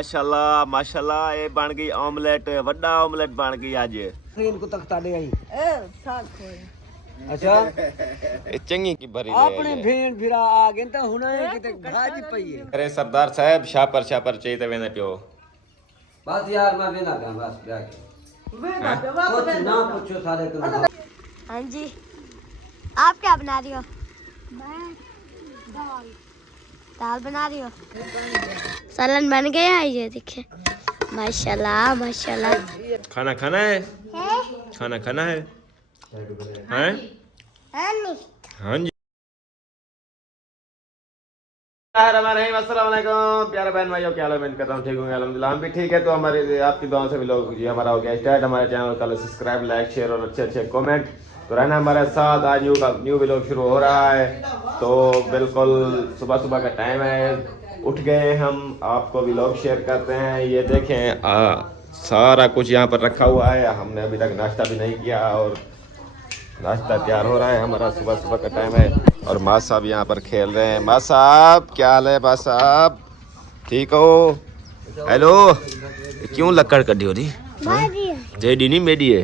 माशाल्लाह माशाल्लाह ये बन गई ऑमलेट वड्डा ऑमलेट बन गई आज इनको तख्ता दे आई साग खोए अच्छा चंगी की भरी अपने भेण फिरा आ गए तो हुने किते गाजी पई है अरे सरदार साहब शापर चाहिए ते वेंदे पियो बस यार मैं वेंदा गया बस जाके कुछ ना पूछो सारे तुम हाँ जी आप क्या बना रही हो मैं दाल बना रही हो सालन बन गया है ये देखिए माशाल्लाह माशाल्लाह खाना खाना है खाना है हैं हाँ जी अस्सलाम वालेकुम प्यारे बहन भाइयों क्या हाल है मैं कहता हूँ ठीक हूँ अल्हम्दुलिल्लाह हम भी ठीक है तो हमारे आपकी दुआओं से भी लोग जी हमारा हो गया स्टार्ट हमारे चैनल का सब्सक्राइब लाइक शेयर और अच्छे कमेंट तो रहना हमारे साथ आज न्यू व्लॉग शुरू हो रहा है तो बिल्कुल सुबह का टाइम है उठ गए हम आपको व्लॉग शेयर करते हैं ये देखें सारा कुछ यहाँ पर रखा हुआ है हमने अभी तक नाश्ता भी नहीं किया और नाश्ता तैयार हो रहा है हमारा सुबह का टाइम है और माँ साहब यहाँ पर खेल रहे हैं माँ साहब क्या हाल है माँ साहब ठीक हो हेलो क्यों लक्कड़ कड्डी हो रही जेडी नहीं मेडी है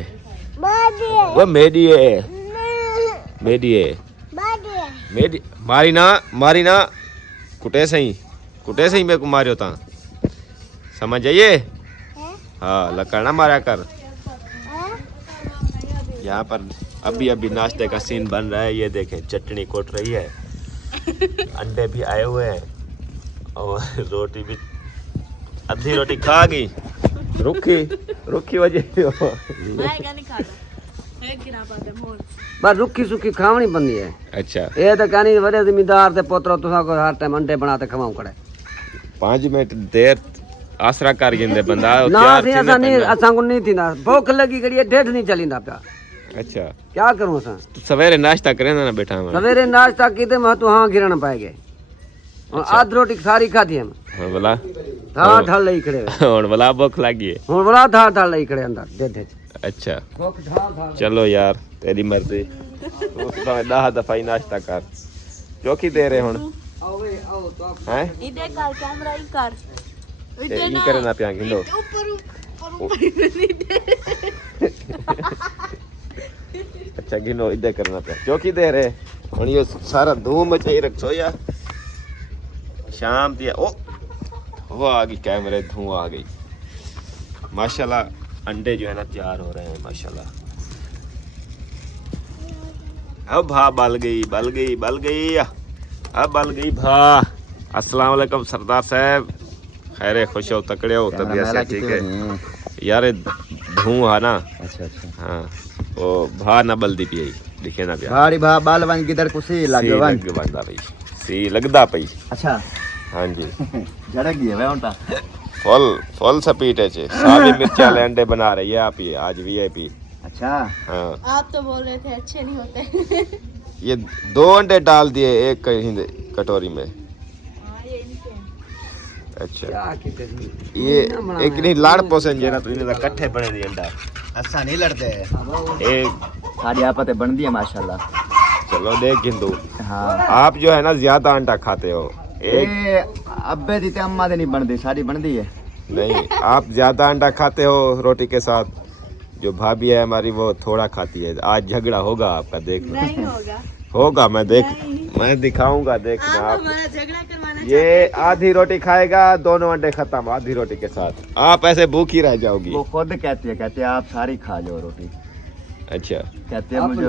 वो मेडी है मेडी है मेडी मारी ना कुटे सही मेरे को मारियो ता समझ जाइए हाँ लक्कड़ ना मारा कर यहाँ पर अभी नाश्ते का सीन बन रहा है ये देखें चटनी कोट रही है अंडे भी आए हुए हैं और रोटी भी आधी रोटी खा गई रुखी वजह बस रुखी सुखी खावनी बंदी है अच्छा ये तो कहनी बड़े जिम्मेदार ते पुत्र तुसा को हर टाइम अंडे बनाते खवाऊं करे 5 मिनट देर आसरा कर गिंदे बंदा ना सी ऐसा नहीं असा को नहीं थी ना भूख लगी कड़ी डेढ़ नहीं चली ना प्या अच्छा क्या करूं असा तो सवेरे नाश्ता करें ना बेटा हम सवेरे नाश्ता कीते मैं तो हां गिरन पाएगे और आध रोटी सारी खाधी हम हां बोला हाँ ढल लई खड़े हुन बोला भूख लगी है हुन बोला ढल लई खड़े अंदर दे दे अच्छा भूख ढल चलो यार तेरी मर्जी तू तो 10 दफा ही नाश्ता कर चौकी दे रहे हुन आओ तो हैं इधर कर कैमरा ही कर ई करे ना पिया गिंदो अच्छा गिनो इधर करना पिया चौकी दे रहे हुन ये सारा धूम मचाई रखो या शाम दिया ओ वो आ गई कैमरे धुआं आ गई माशाल्लाह अंडे जो है ना तैयार हो रहे हैं माशाल्लाह अब भा बल गई अब बल गई भा अस्सलाम वालेकुम सरदार साहब खैरे खुश हो तकड़े हो तबीयत से ठीक है यार धुआं ना अच्छा हाँ वो भा ना बलदी पी दिखे ना पिया भारी भा बाल वन किधर कुसी लगवन लगदा पई सी लगदा पई अच्छा हाँ जी झड़क गई है उनका फुल सपीट है सारी मिर्चा ले अंडे बना रही है आप ये आज वीआईपी अच्छा हाँ आप तो बोल रहे थे अच्छे नहीं होते ये 2 अंडे डाल दिए एक कटोरी में अच्छा ये एक नहीं लाड़ पोसन जेना तो इन्हें इकट्ठे बने दी अंडा अच्छा नहीं लड़ते एक सारी आपते बन दी है माशाल्लाह चलो देख गिंदू हाँ आप जो है ना ज्यादा अंडा खाते हो एक अब्बे दी ते अम्मा दे नहीं बनदी सारी बनदी है नहीं आप ज्यादा अंडा खाते हो रोटी के साथ जो भाभी है हमारी वो थोड़ा खाती है आज झगड़ा होगा आपका देखना नहीं होगा मैं दिखाऊंगा देखना आप झगड़ा करवाना ये आधी रोटी खाएगा दोनों अंडे खत्म आधी रोटी के साथ आप ऐसे भूखी रह जाओगी वो खुद कहती है कहते हैं आप सारी खा जाओ रोटी अच्छा कहते हैं मुझे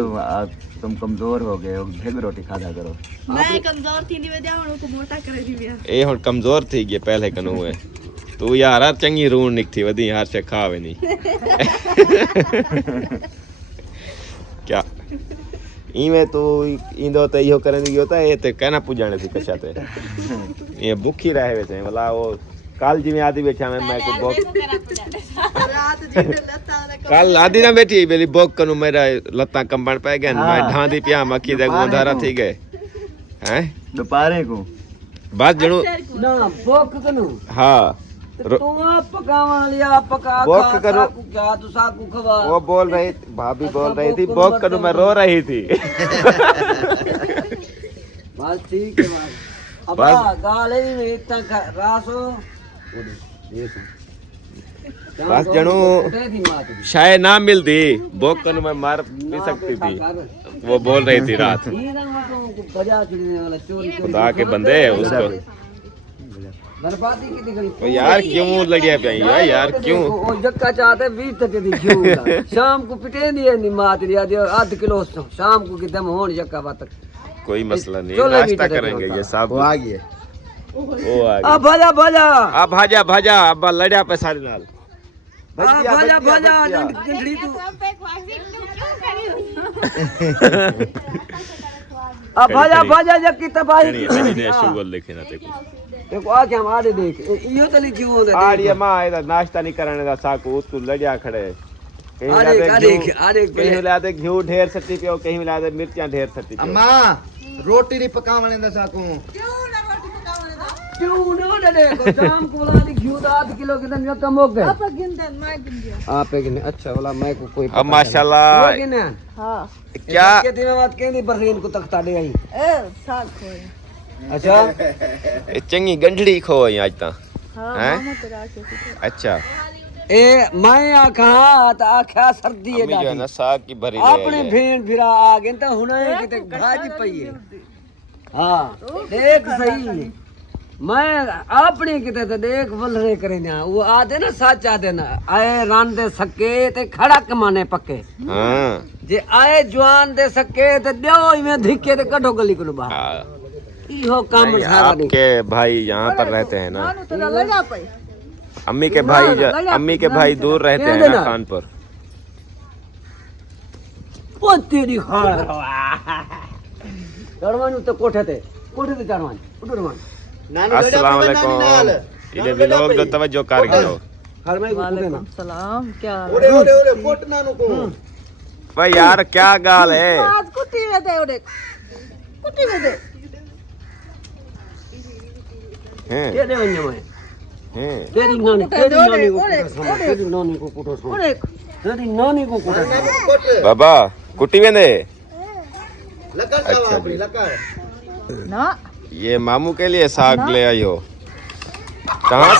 तुम कमजोर हो गए हो ढेग रोटी खाया करो मैं कमजोर थी नहीं वजह उनको मोटा कर दी बिया ए हुन कमजोर थी ये पहले कनु है तू यार हर चंगी रूण निकथी वधी यार से खावे नहीं क्या इवें तू इंदो ते इहो करंदी गयो ता ए ते कहना पुजाने थी कशा ते ये भूखी रहे वे थे भला वो कल जिवें आदि बैठा मैं को भूख कल आदि ना बैठी मेरी भूख कनु मेरा लत्ता कंबण पे गए मैं ढांदी पिया मक्खी दे गोंधारा थी गए हैं दोपहरे को बस जणू ना भूख कनु हां तू पकावा लिया पका भूख कनु क्या तू साकू खवा वो बोल रही भाभी बोल रही थी भूख कनु मैं रो रही थी बस ठीक है अब गाले में इतना रासो बस जनू शायद ना मिलती बोकन में मार भी सकती थी, वो बोल रही थी रात। खुदा के बंदे उसको तो यार क्यों लगे पे यार क्यों ओ जक्का चाहते 20 तक दी खियूगा शाम को पिटे नहीं नहीं मात दिया आध किलो शाम को किदम होन जक्का बात कोई मसला नहीं, नाश्ता करेंगे ये सब। वो आ गए, अब भाजा भाजा अब भाजा भाजा अब लड़या पे सारे नाल भाजा भाजा गंढड़ी तू अब भाजा भाजा जक्की तबाही ने शुगर लिखे ना देखो आ क्या मारे देख यो तो लिखी हो आ ये मां इधर नाश्ता नहीं कराने दा साकू उसको लड़या खड़े, कहीं कहीं मिलाते घी ढेर सट्टी पियो, कहीं मिलाते मिर्चियां ढेर सट्टी पियो। अम्मा रोटी नहीं पकावने दा साकू क्यों ना देखो शाम को वाला घी दा आध किलो किदम यो कम हो गए आप गिन दे मैं गिन दिया आप गिन अच्छा वाला मैं को कोई अब माशाल्लाह हां क्या के दिन बात कहनी बरहीन को तख्ता दे आई ए साग खोए अच्छा ए चंगी गंढड़ी खो आज ता हैं अच्छा ए मैं आखा त आखा सर्दी है अम्मी जो है ना साग की भरी अपने भेण फिरा आ गए त हुने किते भाजी पई है हां देख सही मैं अपने किते ते देख वलरे करे ना वो आदे ना सच आदे ना आए रांदे सके ते खड़क माने पक्के हां जे आए जवान दे सके ते देओ में धिके ते कढो गली को बाहर इहो काम सारा आपके भाई यहाँ पर रहते हैं ना, अम्मी के भाई दूर रहते हैं ना कानपुर। ओ तेरी खाड़ चढ़वानी तो कोठे ते चढ़वानी उठरवान अस्सलाम वालेकुम इधर भी लोग जो तवज्जो कर करो हर में वालेकुम सलाम क्या ओरे पोट नानु को भाई यार क्या गाल है आज कुटी में दे ओरे कुटी में दे हैं के दे वन्य में हैं तेरी नानी को कुटो सो तेरी नानी को कुटो बाबा कुटी में दे लकर अच्छा सवा जी। लकर ना ये मामू के लिए साग ले आई हो, कहाँ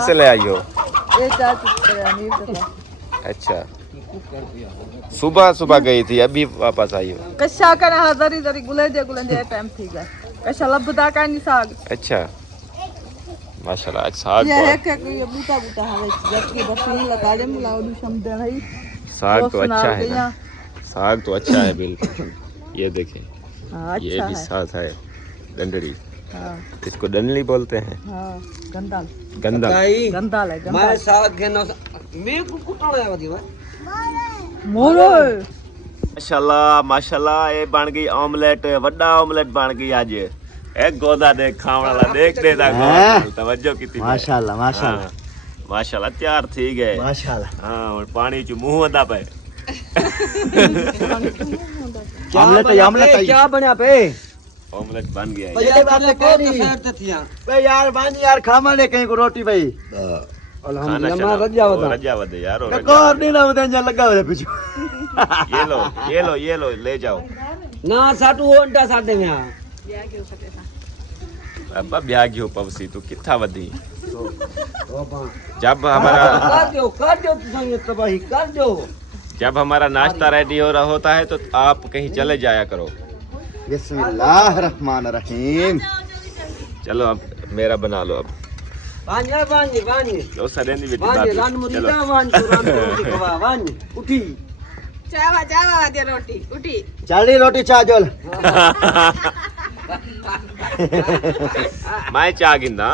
से ले आई हो? ये चाची अच्छा सुबह सुबह गई थी अभी वापस आई हो? कशा करा हजारी जरी गुलेजे टाइम थी गया कशा लबदा का नहीं साग अच्छा माशाल्लाह आज साग ये है कि ये बूटा बूटा है जबकि बसीन लगा दे मिलाओ शब्द है साग तो अच्छा है ना, साग तो अच्छा है बिल्कुल। ये देखें हां ये अच्छा भी है साग है डंडरी, हां इसको डंडली बोलते हैं। हां गंदाल गंदा गंदाल है मैं गंदाल साग के ना मैं को कुटाना है वदी मोरो माशाल्लाह माशाल्लाह ये बन गई ऑमलेट, वड्डा ऑमलेट बन गई आज। एक गोदा देख खावण वाला देख देता तवज्जो कीती माशाल्लाह माशाल्लाह माशाल्लाह तैयार थी गए माशाल्लाह हां और पानी च मुंह वदा पे ऑमलेट क्या बनया पे ऑमलेट बन गया है। ये बात कोनी बे यार बानी यार खामाने कहीं को रोटी भाई अल्हम्दुलिल्लाह मैं रजा बता रजा वदे यार और नकोर नहीं ना उधर जा लगा हुआ पीछे ये लो ले जाओ ना साटू ओंटा साडे में अब ब्याह क्यों पवसी तू किथा वदी जब हमारा कर दो तबाही कर दो जब हमारा नाश्ता रेडी हो रहा होता है तो आप कहीं चले जाया करो। बिस्मिल्लाहिर्रहमानिर्रहीम चलो अब मेरा बना लो अब वानी लो सरेंदी बेटी वानी बात रान चलो मुरीदा वानी खवा वानी उठी चावा दे रोटी उठी चाली रोटी चाजोल मैं चाह गिंदा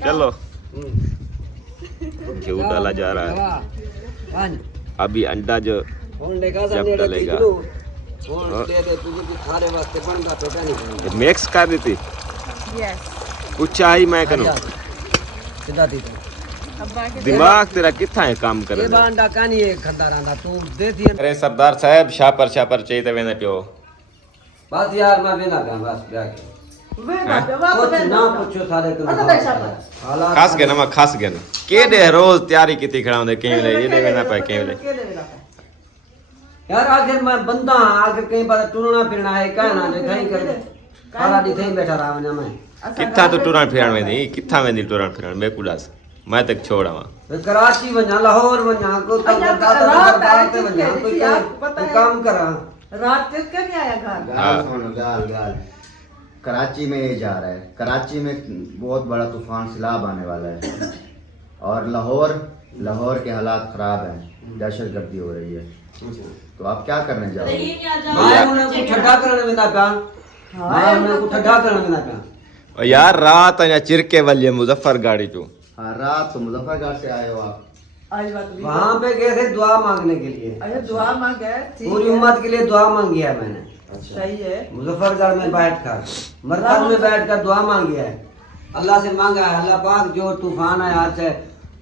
चलो घी डाला जा रहा है वानी अभी अंडा जो फोन लेगा जब डलेगा फोन दे दे तुझे भी खाने वास्ते बनगा बेटा नहीं मिक्स कर दी थी यस कुछ चाहिए मैं करूं सीधा दी दिमाग तेरा कितना है काम कर ये बांडा कानी है खंदा रांदा तू दे दी अरे सरदार साहब शापर चाहिए वेने पियो बात यार मैं बिना गया बस ब्याह के कुछ ना पूछो सारे तुम खास गया ना मैं खास गया ना के दे रोज तैयारी की खड़ा होंदे केवले ये दे वेना पे केवले यार आखिर मैं बंदा आखिर कहीं पर टुरना फिरना है कहना जो कहीं कर सारा दिन कहीं बैठा रहा मैं किथा तो टुरण फिरण वेंदी किथा वेंदी टुरण फिरण मैं कुडास मैं तक छोड़ा वहां कराची वञा लाहौर वञा को तो बात वञा कोई काम करा रात तक क्यों नहीं आया घर? गाल सुनो गाल कराची में ये जा रहा है। कराची में बहुत बड़ा तूफान सैलाब आने वाला है और लाहौर के हालात खराब हैं, दहशतगर्दी हो रही है। तो आप क्या करने जाओगे? मैं उन्हें को ठंडा करने में ना प्यार मैं उन्हें को ठंडा करने में ना प्यार और यार रात अञा चिरके वाली मुजफ्फर गाड़ी चो हाँ, रात तो मुजफ्फरगढ़ से आए हो आप। आज बात नहीं। वहाँ पे गए थे दुआ मांगने के लिए। अरे दुआ मांगे, ठीक पूरी है। उम्मत के लिए दुआ मांगी है मैंने। सही है। मुजफ्फरगढ़ में बैठकर मरकज में बैठकर दुआ मांगी है। अल्लाह से मांगा है, अल्लाह पाक जो तूफान आया आज से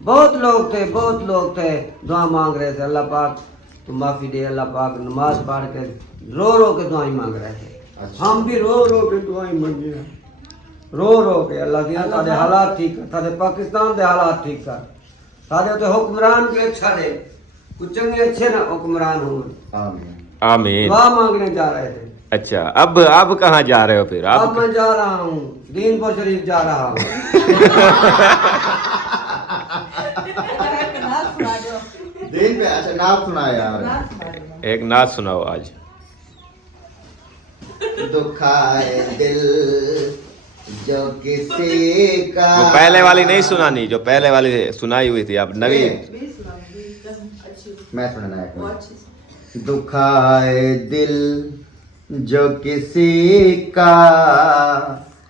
बहुत लोग थे दुआ मांग रहे थे, अल्लाह पाक तू माफी दे, अल्लाह पाक नमाज पढ़ के रो के दुआई मांग रहे थे। हम भी रो के दुआई मांगी है, रो के अल्लाह दिया साडे हालात ठीक कर, साडे पाकिस्तान दे हालात ठीक कर, साडे ते हुक्मरान के अच्छा दे, कुछ चंगे अच्छे ना हुक्मरान हो। आमीन आमीन। दुआ मांगने जा रहे थे। अच्छा अब कहाँ जा रहे हो फिर? अब मैं जा रहा हूँ दीनपुर शरीफ जा रहा हूँ। दिन पे अच्छा नाम सुना यार। एक नाच सुनाओ आज। दुखाए दिल जो किसी का। वो पहले वाली नहीं सुनानी, जो पहले वाली सुनाई हुई थी, अब नवी। मैं सुनना है। दुखाए दिल जो किसी का,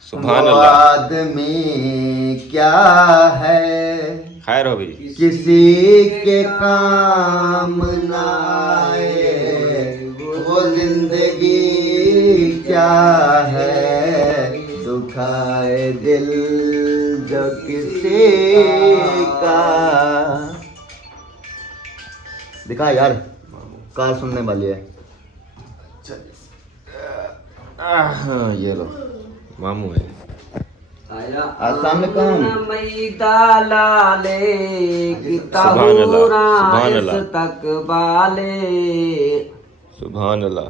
सुभान वो अल्लाह। आदमी क्या है, खैर हो भी। किसी के काम ना आए, वो जिंदगी क्या है। दुखाए दिल जो किसी का। दिखा यार, कार सुनने वाली है। ये लो मामू है। अस्सलाम वालेकुम। सुभान अल्लाह। तक बाले सुभान अल्लाह।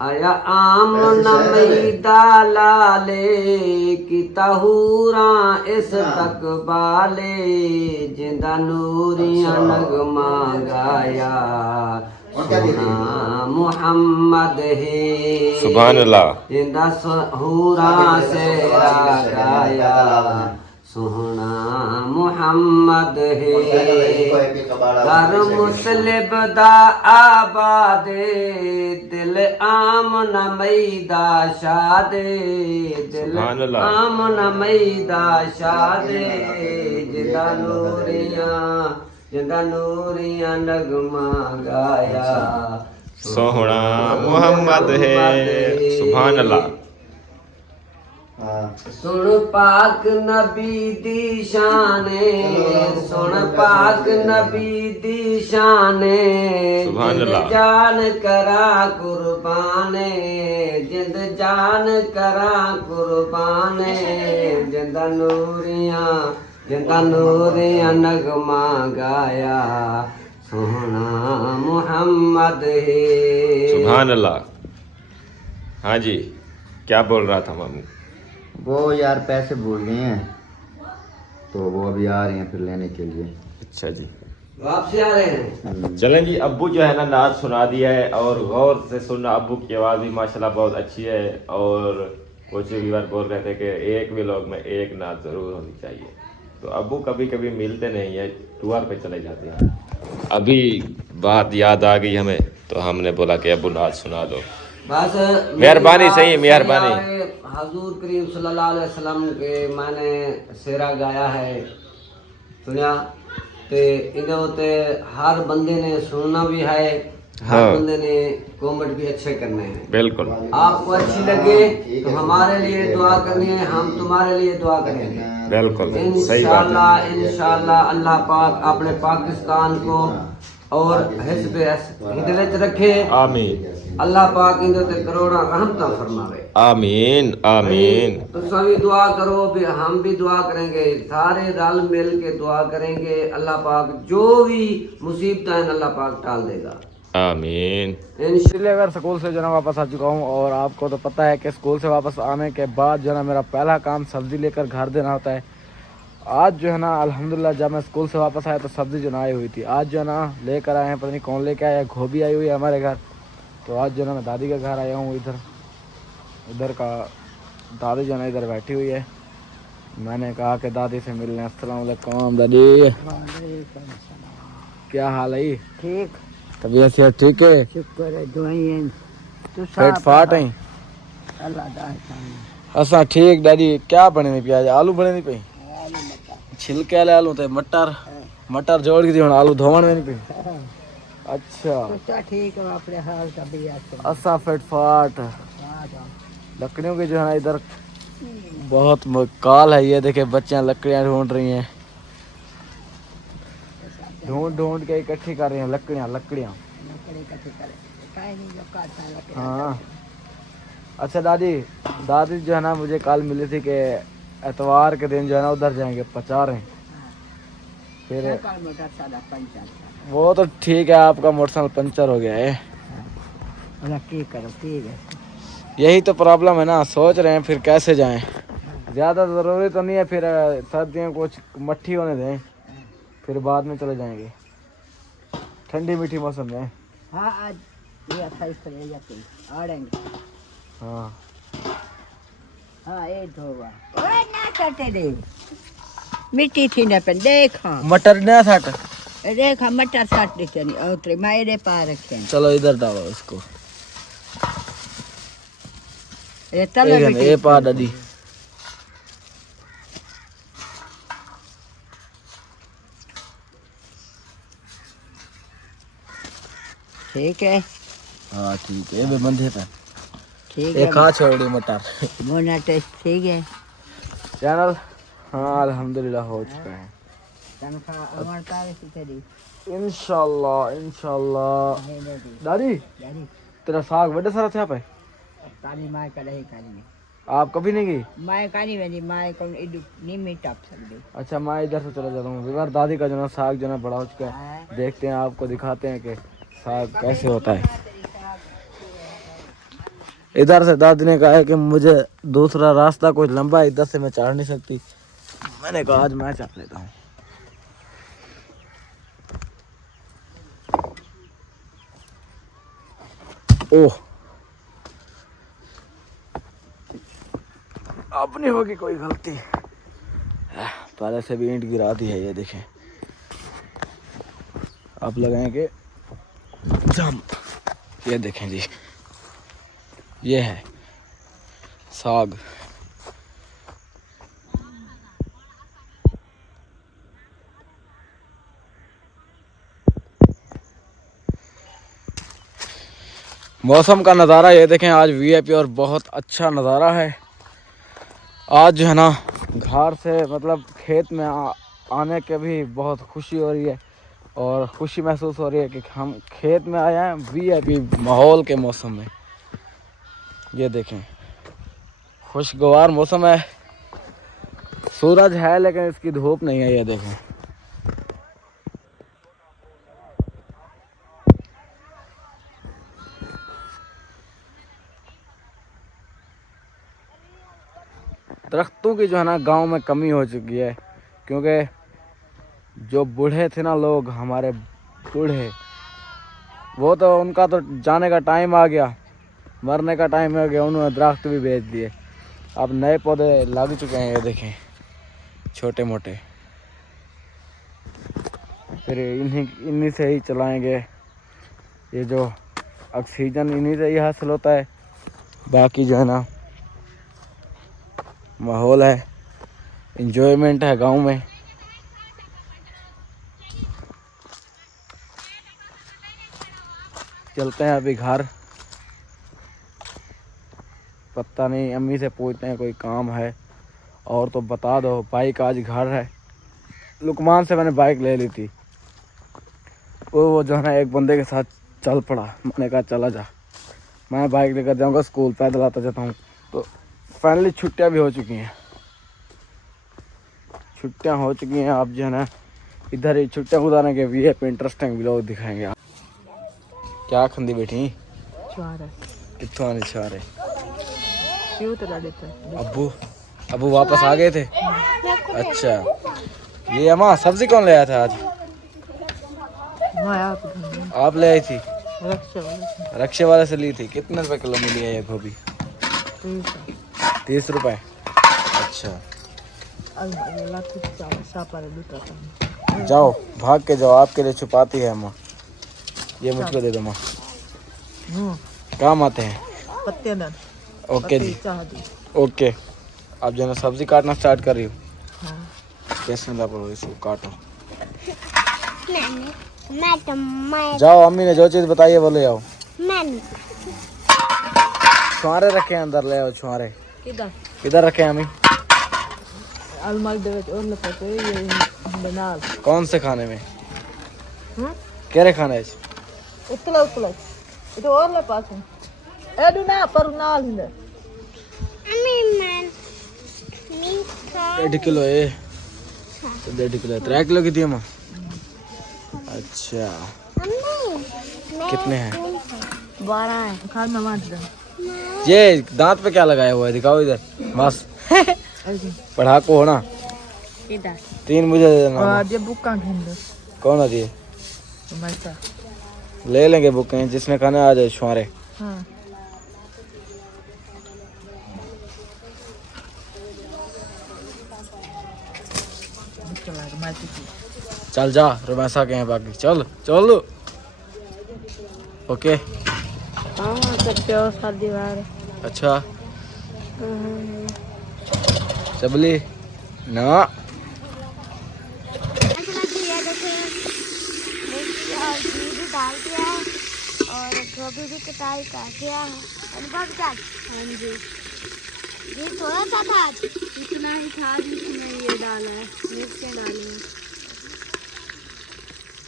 आया आम नमैदा लाले की तहूरा इस तक बाले, जिंदा नूरिया नगमा गाया सोना मुहम्मद है। सुभान अल्लाह। जिंदा सहूरा से गाया सोना मुहम्मद है। कर मुसलिब दा आबादे, दिल आमन मैदा शादे, दिल सुभान अल्लाह। आमन मैदा शादे, जिंदा नूरिया नगमा गाया सोहना मोहम्मद है। सुभान अल्लाह। सुन पाक नबी दी शाने, सुन पाक नबी दी शाने, सुभान जिंद अल्लाह। जान करा कुर्बाने, जिंद जान करा कुर्बाने, जिंदा नूरिया नगमा गाया सोहना मुहम्मद है। सुभान अल्लाह। हाँ जी, क्या बोल रहा था मामू? वो यार पैसे भूल गए हैं, तो वो अभी आ रही हैं फिर लेने के लिए। अच्छा जी, वापसी आ रहे हैं। चलें जी। अब्बू जो है ना नाच सुना दिया है, और गौर से सुनना, अब्बू की आवाज़ भी माशाल्लाह बहुत अच्छी है। और कुछ व्यूअर बोल रहे थे कि एक व्लॉग में एक नाच ज़रूर होनी चाहिए, तो अब्बू कभी कभी मिलते नहीं है, टूर पे चले जाते हैं। अभी बात याद आ गई हमें, तो हमने बोला कि अब्बू नाच सुना दो। बस मेहरबानी, सही मेहरबानी। हजूर करीम सल्लल्लाहु अलैहि वसल्लम के मैंने शेरा गाया है, सुनिया ते इधर होते हर बंदे ने सुनना भी है, हर हाँ। बंदे ने कमेंट भी अच्छे करने हैं। बिल्कुल। आपको अच्छी लगे तो हमारे लिए दुआ करनी है, हम तुम्हारे लिए दुआ करेंगे। बिल्कुल सही बात है। इंशाल्लाह अल्लाह पाक अपने पाकिस्तान को और हिस्ब हिदायत रखे। आमीन अल्लाह पाक इनके ते करोड़ा रहमत फरमावे। आमीन आमीन। तो सभी दुआ करो, भी हम भी दुआ करेंगे, सारे रल मिल के दुआ करेंगे। अल्लाह पाक जो भी मुसीबत है अल्लाह पाक टाल देगा। आमीन। इसलिए अगर स्कूल से जो है वापस आ चुका हूँ, और आपको तो पता है कि स्कूल से वापस आने के बाद जो है ना मेरा पहला काम सब्ज़ी लेकर घर देना होता है। आज जो है ना अल्हम्दुलिल्लाह जब मैं स्कूल से वापस आया तो सब्ज़ी जो ना आई हुई थी। आज जो है ना लेकर आए हैं, पता नहीं कौन लेकर आया, गोभी आई हुई है हमारे घर। तो आज जो है ना मैं दादी के घर आया हूँ। इधर का दादी जो है ना इधर बैठी हुई है। मैंने कहा कि दादी से मिलने। अस्सलाम वालेकुम दादी, क्या हाल है? ठीक तबीयत सेहत ठीक है? शुक्र है दुआएं तो पेट फाट है? अल्लाह दा असा ठीक दादी। क्या बने नहीं प्याज आलू बने नहीं पे? छिलके वाले आलू थे, मटर जोड़ के दी, आलू धोवन में नहीं पे। अच्छा तो ठीक है अपने हाल का भी असा पेट फाट। लकड़ियों की जो है ना इधर बहुत काल है। ये देखे बच्चियां लकड़ियां ढूंढ रही हैं, ढूंढ के इकट्ठी कर रही हैं लकड़ियां। हाँ अच्छा दादी जो है ना मुझे कल मिली थी कि एतवार के दिन जो है ना उधर जाएंगे पचारें। फिर वो तो ठीक है, आपका मोटरसाइकिल पंचर हो गया है। ठीक है यही तो प्रॉब्लम है ना, सोच रहे हैं फिर कैसे जाएं। ज़्यादा ज़रूरी तो नहीं है, फिर सर्दियों को कुछ मट्ठी होने दें, फिर बाद में चले जाएंगे ठंडी मीठी मौसम में। हाँ आज ये 28 पर आ जाएंगे। हाँ हाँ ये धोवा ओए ना काटे दे मिट्टी थी ना पे देखा मटर ना साट। देखा मटर साट देते नहीं उतरे मेरे पा रखे हैं। चलो इधर डालो इसको। ये तले ये पा दादी। ठीक है हाँ ठीक है, ये बंधे पे ठीक ये है खा छोड़ी मटर। मोना टेस्ट ठीक है चैनल हाँ अल्हम्दुलिल्लाह हो चुका है। तनख्वाह अमर का तेरी इंशाल्लाह। दादी तेरा साग बड़े सारा था पे? काली माय का रही काली आप कभी नहीं गई? माय काली वाली माय को नहीं मिट आप सकते। अच्छा मैं इधर से चला जाता हूँ। इधर दादी का जो ना साग जो ना बड़ा हो चुका है, देखते हैं आपको दिखाते हैं कि साग कैसे होता है। इधर से दादी ने कहा है कि मुझे दूसरा रास्ता कुछ लंबा है, इधर से मैं चढ़ नहीं सकती। मैंने कहा आज मैं चढ़ लेता हूँ। ओह अपनी होगी कोई गलती, पहले से भी ईंट गिरा दी है। ये देखें अब लगाएंगे जंप। ये देखें जी, ये है साग। मौसम का नज़ारा ये देखें, आज वीआईपी और बहुत अच्छा नज़ारा है। आज जो है ना घर से मतलब खेत में आने के भी बहुत खुशी हो रही है, और खुशी महसूस हो रही है कि हम खेत में आए हैं वीआईपी माहौल के मौसम में। ये देखें खुशगवार मौसम है, सूरज है लेकिन इसकी धूप नहीं है। ये देखें दरख्तों की जो है ना गांव में कमी हो चुकी है, क्योंकि जो बूढ़े थे ना लोग, हमारे बूढ़े, वो तो उनका तो जाने का टाइम आ गया, मरने का टाइम आ गया, उन्होंने दरख्त भी बेच दिए। अब नए पौधे लग चुके हैं, ये देखें छोटे मोटे। फिर इन्हीं से ही चलाएंगे, ये जो ऑक्सीजन इन्हीं से ही हासिल होता है। बाकी जो है ना माहौल है, इंजॉयमेंट है गांव में। चलते हैं अभी घर, पता नहीं अम्मी से पूछते हैं कोई काम है और तो बता दो। बाइक आज घर है, लुकमान से मैंने बाइक ले ली थी, वो जो है ना एक बंदे के साथ चल पड़ा। मैंने कहा चला जा, मैं बाइक लेकर जाऊंगा स्कूल, पैदल आता जाता हूँ। तो फाइनली छुट्टियाँ भी हो चुकी हैं, छुट्टियाँ हो चुकी हैं। आप जो है ना इधर ही छुट्टियाँ गुजारने के भी इंटरेस्टिंग व्लॉग दिखाएंगे। क्या खंदी बैठी छुआरा कितों आने छुआरे क्यों तो देते अब्बू अब्बू वापस आ गए थे। अच्छा ये अम्मा सब्जी कौन ले आया था आज? मैं आप ले आई थी? रक्षा वाले रक्षे वाले से ली थी। कितने रुपए किलो मिली है ये गोभी? 30 रुपए। अच्छा जाओ भाग के जाओ, आपके लिए छुपाती है अम्मा। ये मुझको दे दो माँ, काम आते हैं। पत्ते ना ओके जी ओके। अब जो है सब्जी काटना स्टार्ट कर रही हूँ। कैसे पड़ो इसको काटो। मैं जाओ अम्मी ने जो चीज बताई है वो ले आओ। मैंने छुआरे रखे हैं अंदर, ले आओ छुआरे। किधर किधर रखे हैं अम्मी? अलमारी दे विच और लपटे ये बना कौन से खाने में? केरे खाने च? उतला तो और ले पास ए दू ना पर नाल हिंदे मैं 1.5 किलो है। 1.5 किलो 3 किलो की थी अम्मा? अच्छा कितने हैं? 12 है खाना मार दे ये दांत पे क्या लगाया हुआ है दिखाओ इधर। बस पढ़ाकू हो ना। किधर 3 मुझे दे देना। और ये बुक्का हिंदे कौन आती है? मसा ले लेंगे बुक, जिसने खाना आ जाए छुआरे। हां चल जा रोमैसा के हैं बाकी। चल चल ओके। हाँ करते हो शादी वार। अच्छा चबली ना डाल दिया है और गोभी भी कटाई कर दिया है। हाँ जी ये थोड़ा सा था आज, इतना ही था जिसमें ये डाला है। मिर्चें डाली हैं,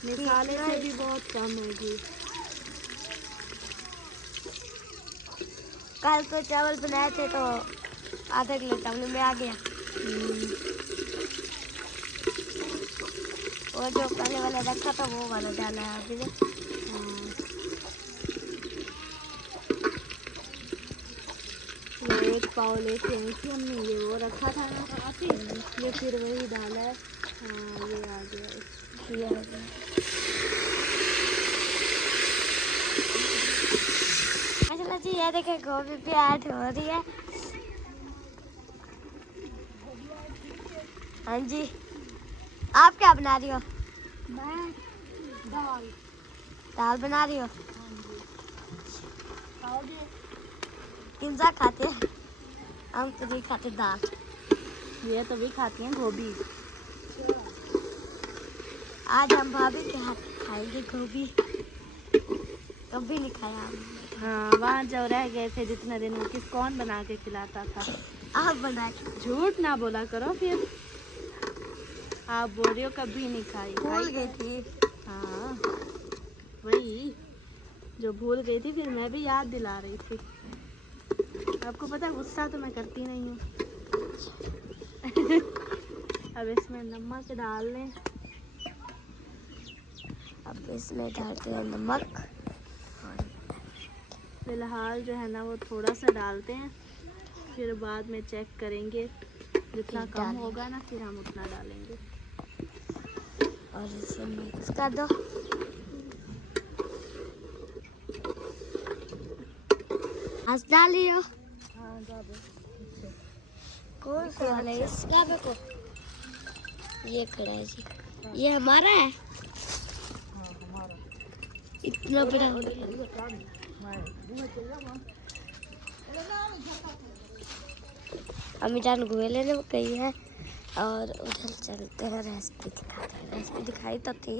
मसाले से भी बहुत कम है जी। कल तो चावल बनाए थे तो आधा किलो चावल में आ गया। वो जो पहले वाला रखा था वो वाला डाला है अभी। एक पाव लेके आई थी हमने, ये वो रखा था ना, ये फिर वही डाला है। हाँ ये आ गया, ये आ गया। अच्छा जी ये देखे गोभी भी ऐड हो रही है। हाँ जी आप क्या बना रही हो? मैं दाल बना रही हो। पिज्जा खाते हैं हम तो नहीं खाते दाल। ये तो भी खाती हैं गोभी। आज हम भाभी के हाथ खाएंगे गोभी, कभी नहीं खाया हमने। हाँ वहाँ जो रह गए थे जितने दिन वो कौन बना के खिलाता था? आप बना के। झूठ ना बोला करो फिर, आप बोल रही हो कभी नहीं खाई। भूल गई थी। हाँ वही जो भूल गई थी, फिर मैं भी याद दिला रही थी। आपको पता है गुस्सा तो मैं करती नहीं हूँ। अब इसमें नमक डाल लें। अब इसमें डालते हैं नमक। फिलहाल जो है ना वो थोड़ा सा डालते हैं, फिर बाद में चेक करेंगे, जितना कम होगा ना फिर हम उतना डालेंगे। और इसे मिक्स कर दो। आज डालियो। कौन सा वाला है? इस गाबे को ये खड़ा है जी, ये हमारा है। इतना बड़ा हो गया। अम्मी जान गुए लेने गई है और उधर चलते हैं, रेसिपी दिखाते हैं। रेसिपी दिखाई तो थी,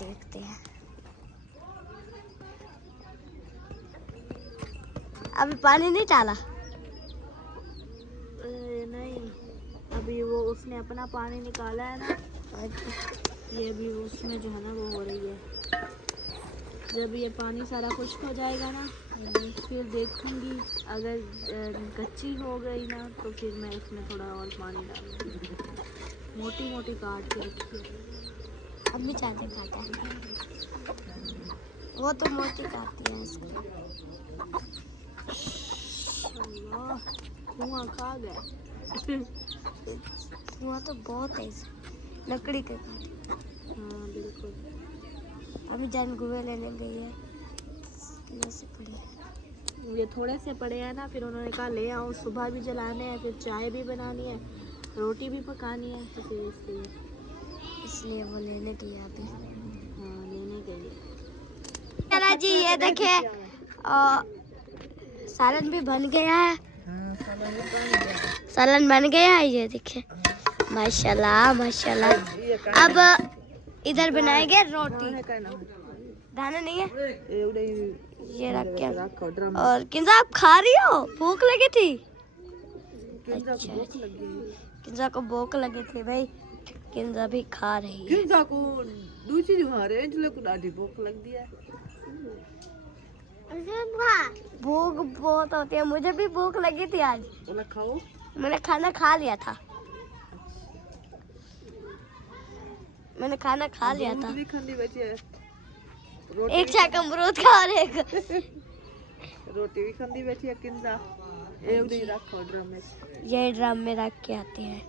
देखते हैं। अभी पानी नहीं डाला? नहीं अभी वो उसने अपना पानी निकाला है ना, ये भी उसमें जो है ना वो हो रही है। जब ये पानी सारा खुश्क हो जाएगा ना फिर देखूंगी, अगर कच्ची हो गई ना तो फिर मैं इसमें थोड़ा और पानी डालूंगी। मोटी मोटी काट के रखी है। अब भी चाहते खाता है। वो तो मोटी खाती है इसको। धुआं खा गया। धुआं तो बहुत है लकड़ी के काटे। हाँ बिल्कुल। अभी जान गुए लेने गई है। से पड़े ये थोड़े से पड़े हैं ना, फिर उन्होंने कहा ले आओ, सुबह भी जलाने हैं, फिर चाय भी बनानी है, रोटी भी पकानी है, इसलिए वो लेने गई अभी। हाँ लेने गई। चला जी ये देखिए सालन भी बन गया है। सालन बन गया है ये देखिए। माशाल्लाह माशाल्लाह। अब इधर बनाएंगे रोटी। दाना नहीं है ये रख के। और किंजा आप खा रही हो? भूख लगी थी? अच्छा किंजा को भूख लगी थी भाई, किंजा भी खा रही है। किंजा को दूसरी मारे इसलिए को दादी भूख लग दी है। भूख बहुत होती है, मुझे भी भूख लगी थी आज। खाओ। मैंने खाना खा लिया था। मैंने खाना खा लिया था। एक चाक अमरूद खा और एक रोटी भी खंदी बैठी है किंजा। रखो ड्रम में। ये ड्रम में रख के आते हैं।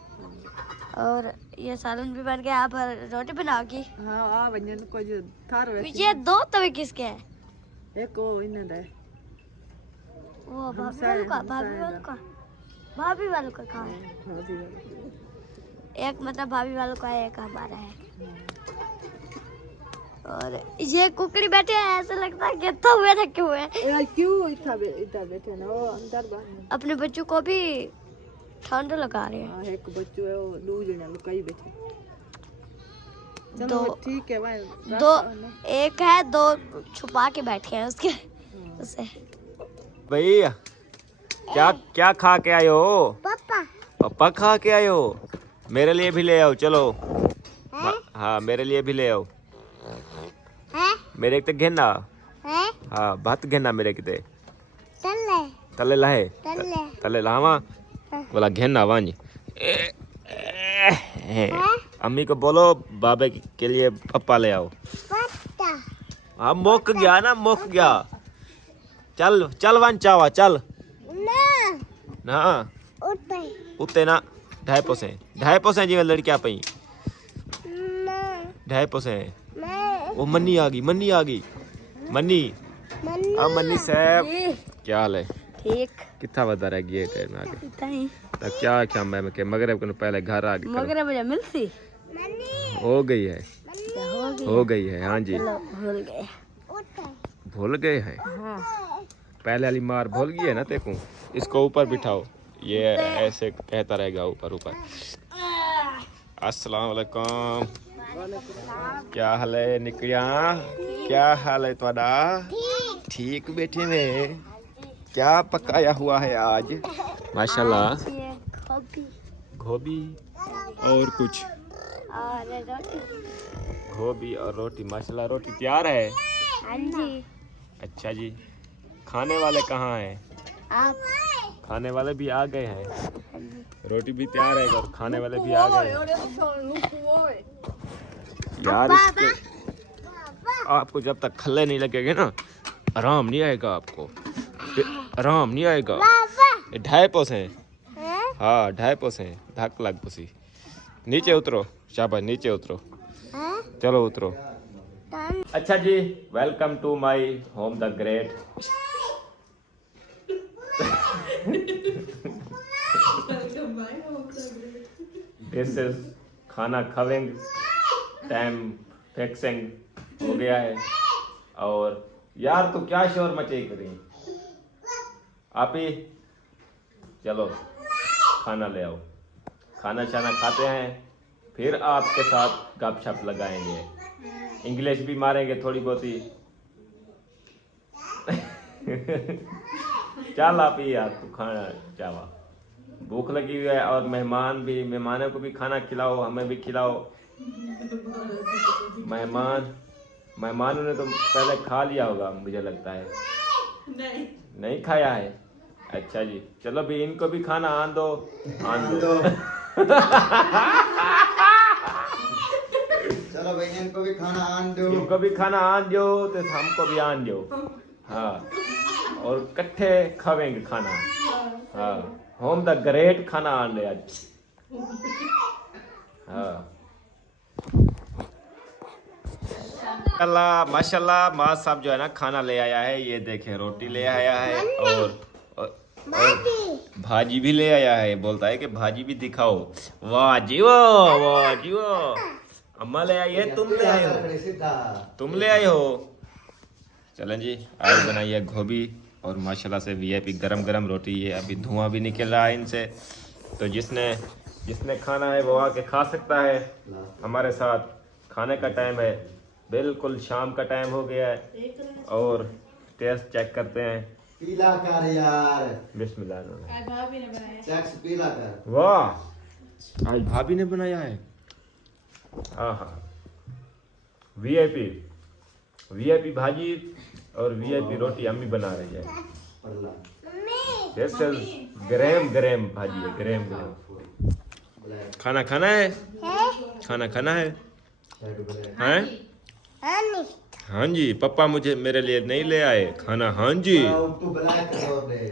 और ये सालन भी बन गया। आप रोटी बनाओगी? हाँ आ बंजन को जो थार वैसे। ये दो तवे किसके हैं? एक को इन्हें दे। वो भाभी वालों का। भाभी वालों का कहाँ है? एक मतलब भाभी वालों का है, एक हमारा है। और ये कुकड़ी बैठे हैं, ऐसा लगता है कि तवे रखे हुए हैं। क्यों इतना बैठे ना? वो अंदर बाहर अपने बच्चों को भी ठंड लगा रहे हैं। एक बच्चों है वो दो जने लुकाई बैठे। दो ठीक है भाई। दो एक है, दो छुपा के बैठे हैं उसके उसे। भैया क्या क्या खा के आए हो? पापा खा के आए हो? मेरे लिए भी ले आओ चलो। हाँ मेरे लिए भी ले आओ। मेरे एक घेना। हाँ भात घेना मेरे किते तले लाए तले लावा बोला घेना वांज। अम्मी को बोलो बाबे के लिए पप्पा ले आओ। हाँ मुक गया ना, मुक गया। चल चल वन चावा चल ना उते ना 2.5% जी लड़कियां पई 2.5%। वो मन्नी आ गई मन्नी मन्नी साहब क्या हाल है? ठीक कितना वधा रह गया है में आगे तब क्या क्या मैं के मगरब को पहले घर आ गई मगरब मुझे मिलती हो गई है हाँ जी भूल गए हैं। पहले वाली मार भूल गई है ना तेको। इसको ऊपर बिठाओ, ये ऐसे कहता रहेगा ऊपर ऊपर। अस्सलाम वालेकुम। क्या हाल है निकलिया? क्या हाल है तुम्हारा? ठीक बैठे में। क्या पकाया हुआ है आज? माशाल्लाह। गोभी और कुछ गोभी और रोटी। माशाल्लाह रोटी तैयार है। हाँ जी। अच्छा जी। खाने वाले कहाँ हैं? आप। खाने वाले भी आ गए हैं। रोटी भी तैयार है और खाने वाले भी आ गए हैं। यार इसके आपको जब तक खल्ले नहीं लगेंगे ना आराम नहीं आएगा आपको। आराम नहीं आएगा। 2.5% हाँ 2.5% धक लग पुसी। नीचे उतरो शाबाश नीचे उतरो। चलो उतरो। अच्छा जी welcome to my home the great. This is खाना खावेंगे टाइम फिक्सिंग हो गया है। और यार तो क्या शोर मचे करें आप ही। चलो खाना ले आओ। खाना शाना खाते हैं फिर आपके साथ गपशप लगाएंगे। इंग्लिश भी मारेंगे थोड़ी बहुत ही। चल आप ही यार तू खाना चावा। भूख लगी हुई है और मेहमानों को भी खाना खिलाओ, हमें भी खिलाओ। मेहमानों ने तो पहले खा लिया होगा मुझे लगता है। नहीं खाया है। अच्छा जी चलो भी इनको भी खाना आन दो। चलो भैया इनको भी खाना आन दो। इनको भी खाना आन दो तो हमको भी आन दो। हाँ और कट्ठे खावेंगे खाना। हाँ होम द ग्रेट खाना आन रहे आज। हाँ माशाल्लाह माशाल्लाह माँ साहब जो है ना खाना ले आया है। ये देखें रोटी ले आया है और भाजी भी ले आया है। बोलता है कि भाजी भी दिखाओ। वाह जी वाह जी वाह। अम्मा ले आई है, तुम ले आए हो, तुम ले आए हो। चलें जी आज बनाई है गोभी और माशाल्लाह से वीआईपी गरम गरम रोटी। ये अभी धुआं भी निकल रहा है इनसे। तो जिसने खाना है वो आके खा सकता है हमारे साथ। खाने का टाइम है, बिल्कुल शाम का टाइम हो गया है और टेस्ट चेक करते हैं। पीला कर यार, बिस्मिल्लाह। पीला कर। वाह आज भाभी ने बनाया है। हाँ हाँ वीआईपी भाजी और वीआईपी रोटी अम्मी बना रही है। ग्रेम ग्रेम भाजी है, ग्रेम ग्रेम। खाना खाना है, खाना खाना है हैं? हाँ जी पापा मुझे मेरे लिए नहीं ले आए खाना। हाँ जी तू ब्लैक कर दे।